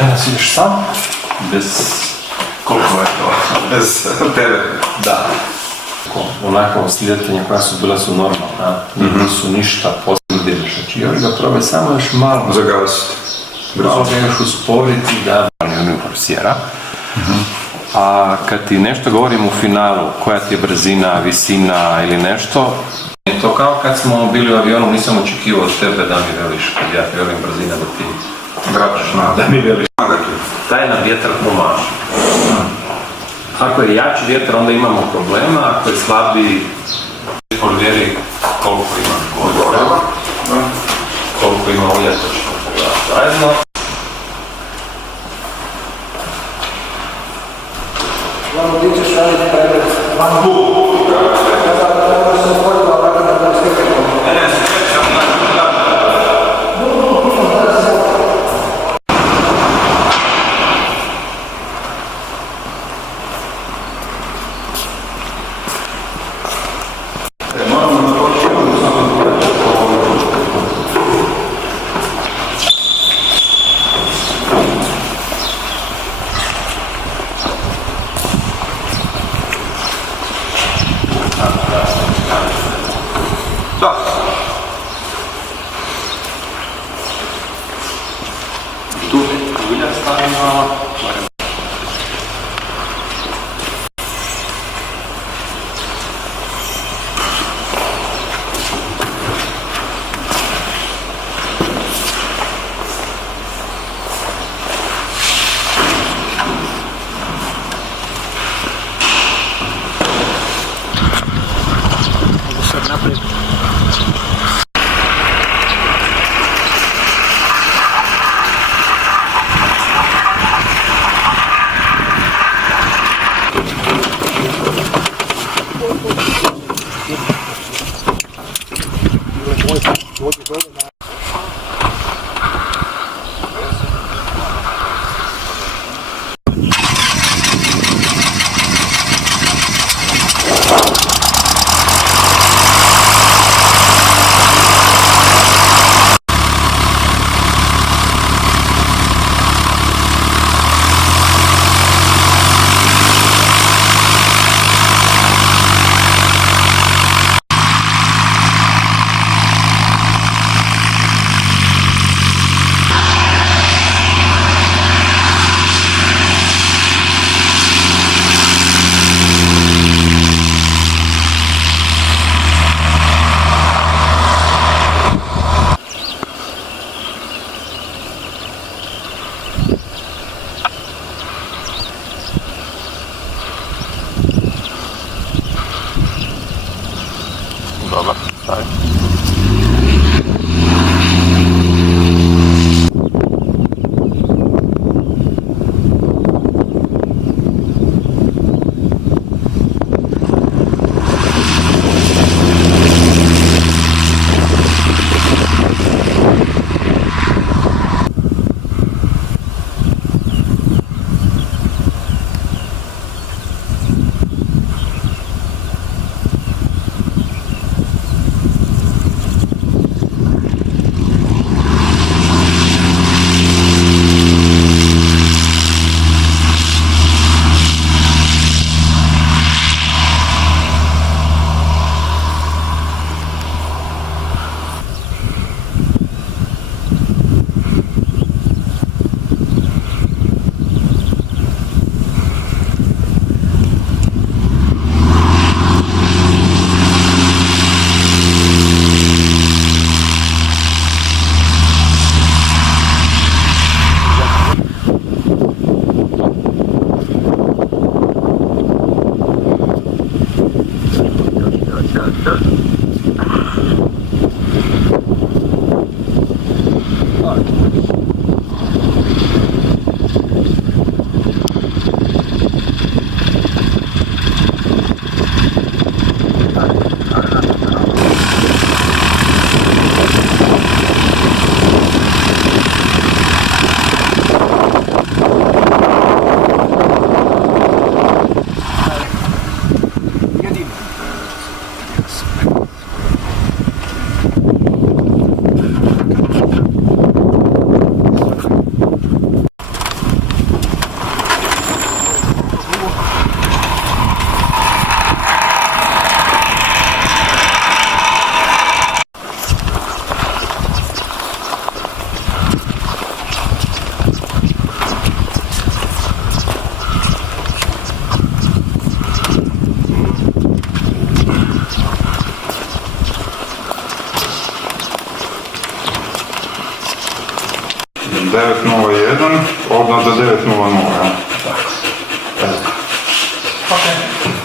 danas ideš sam? Bez... koliko je to? Bez tebe. Da. Onako sljedatelja koja su bila su normalna, nisu ništa posebno djeliš. Znači, još ga probaj samo još malo. Zagasiti. Malo ga još usporiti, da, on forsira. A kad ti nešto govorim u finalu, koja ti je brzina, visina ili nešto, je to kao kad smo bili u avionu, nisam očekivao od tebe da mi veliš, kad ja ti velim brzina da ti vraćaš na... da mi veliš. Taj na vjetar pomaže. Ako je jači vjetar, onda imamo problema, ako je slabiji, provjeri koliko ima odgovora, koliko ima uvjetočno zajedno. Vamo ti ćeš raditi pregled. Vamo tu. Kada se otvorila vrata da se skrećemo. Ne, skrećemo, 9.01, odmah do 9.00, ja?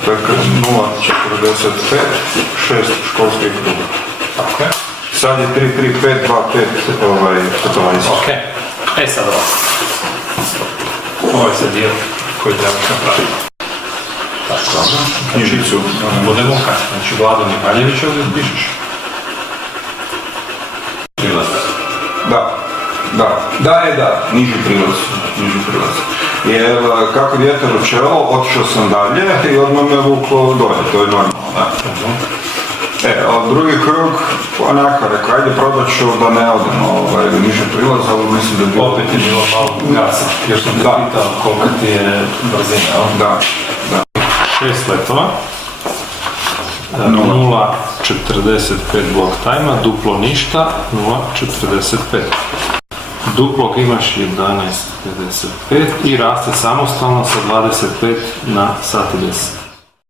Dakle, 0.45, 6 školskih kruga. Ok. Sad je 3.35, 2.5 situacija. Ok. Sad ovo. Ovo je sad dio koji trebaš napraviti. Tako, Knjižicu. budemo kasno. Znači, Vlado Mihaljević ovdje pišeš. Prilaz. Da, niži prilaz. Jer kako vjetar u čelo, otišao sam dalje i odmah me vuklo dolje, to je normalno, da. A drugi krug, onako rekao, ajde probat ću da ne odem niži prilaz, ali mislim da je bilo... Opet je bilo malo gasa, jer sam te pitao koliko ti je brzina, jel? Da. 6 letova, 0.45 blok tajma, duplo ništa, 0.45. Duplog imaš 11.55 i raste samostalno sa 25 na sat i 10.